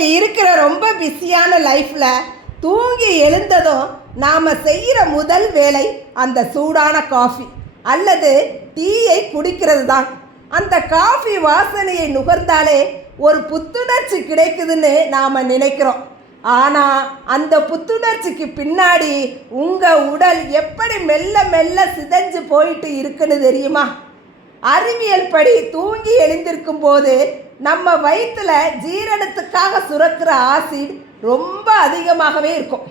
இன்னைக்கு இருக்கிற ரொம்ப பிஸியான லைஃப்பில் தூங்கி எழுந்ததும் நாம் செய்கிற முதல் வேலை அந்த சூடான காஃபி அல்லது டீயை குடிக்கிறது தான். அந்த காஃபி வாசனையை நுகர்ந்தாலே ஒரு புத்துணர்ச்சி கிடைக்குதுன்னு நாம் நினைக்கிறோம். ஆனால் அந்த புத்துணர்ச்சிக்கு பின்னாடி உங்கள் உடல் எப்படி மெல்ல மெல்ல சிதைஞ்சு போயிட்டு இருக்குன்னு தெரியுமா? அறிவியல் படி தூங்கி எழுந்திருக்கும் போது நம்ம வயிற்றில் ஜீரணத்துக்காக சுரக்கிற ஆசிட் ரொம்ப அதிகமாகவே இருக்கும்.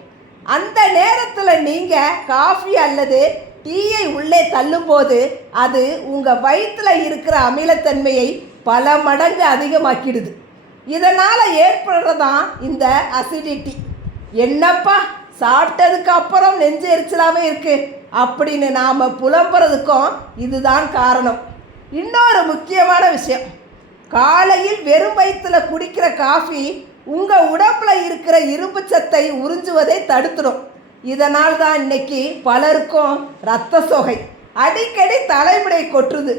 அந்த நேரத்தில் நீங்கள் காஃபி அல்லது டீயை உள்ளே தள்ளும்போது அது உங்கள் வயிற்றில் இருக்கிற அமிலத்தன்மையை பல மடங்கு அதிகமாக்கிடுது. இதனால் ஏற்படுறதான் இந்த அசிடிட்டி. என்னப்பா சாப்பிட்டதுக்கு அப்புறம் நெஞ்சு எரிச்சலாகவே இருக்குது அப்படின்னு நாம் புலம்புறதுக்கும் இதுதான் காரணம். இன்னொரு முக்கியமான விஷயம், காலையில் வெறும் வயிற்றில் குடிக்கிற காஃபி உங்கள் உடம்புல இருக்கிற இரும்பு சத்தை உறிஞ்சுவதை தடுத்துடும். இதனால் தான் இன்னைக்கு பலருக்கும் இரத்த சோகை, அடிக்கடி தலைமுடி கொட்டுது,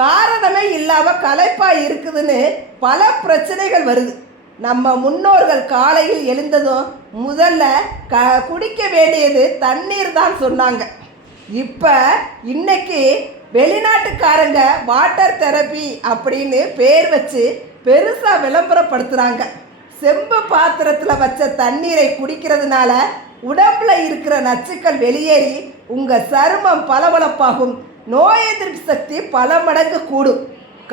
காரணமே இல்லாமல் களைப்பாக இருக்குதுன்னு பல பிரச்சனைகள் வருது. நம்ம முன்னோர்கள் காலையில் எழுந்ததும் முதல்ல குடிக்க வேண்டியது தண்ணீர் தான் சொன்னாங்க. இப்போ இன்னைக்கு வெளிநாட்டுக்காரங்க வாட்டர் தெரப்பி அப்படின்னு பேர் வச்சு பெருசாக விளம்பரப்படுத்துகிறாங்க. செம்பு பாத்திரத்தில் வச்ச தண்ணீரை குடிக்கிறதுனால உடம்புல இருக்கிற நச்சுக்கள் வெளியேறி உங்கள் சருமம் பளபளப்பாகும், நோய் எதிர்ப்பு சக்தி பல மடங்கு கூடும்.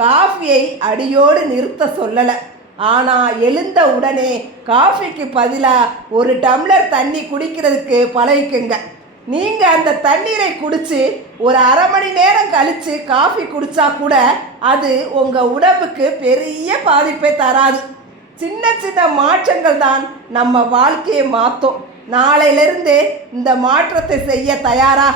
காஃபியை அடியோடு நிறுத்த சொல்லலை, ஆனால் எழுந்த உடனே காஃபிக்கு பதிலாக ஒரு டம்ளர் தண்ணி குடிக்கிறதுக்கு பழகிக்குங்க. நீங்கள் அந்த தண்ணீரை குடித்து ஒரு அரை மணி நேரம் கழித்து காஃபி குடித்தா கூட அது உங்கள் உடம்புக்கு பெரிய பாதிப்பை தராது. சின்ன சின்ன மாற்றங்கள் தான் நம்ம வாழ்க்கையை மாற்றும். நாளையிலிருந்து இந்த மாற்றத்தை செய்ய தயாரா?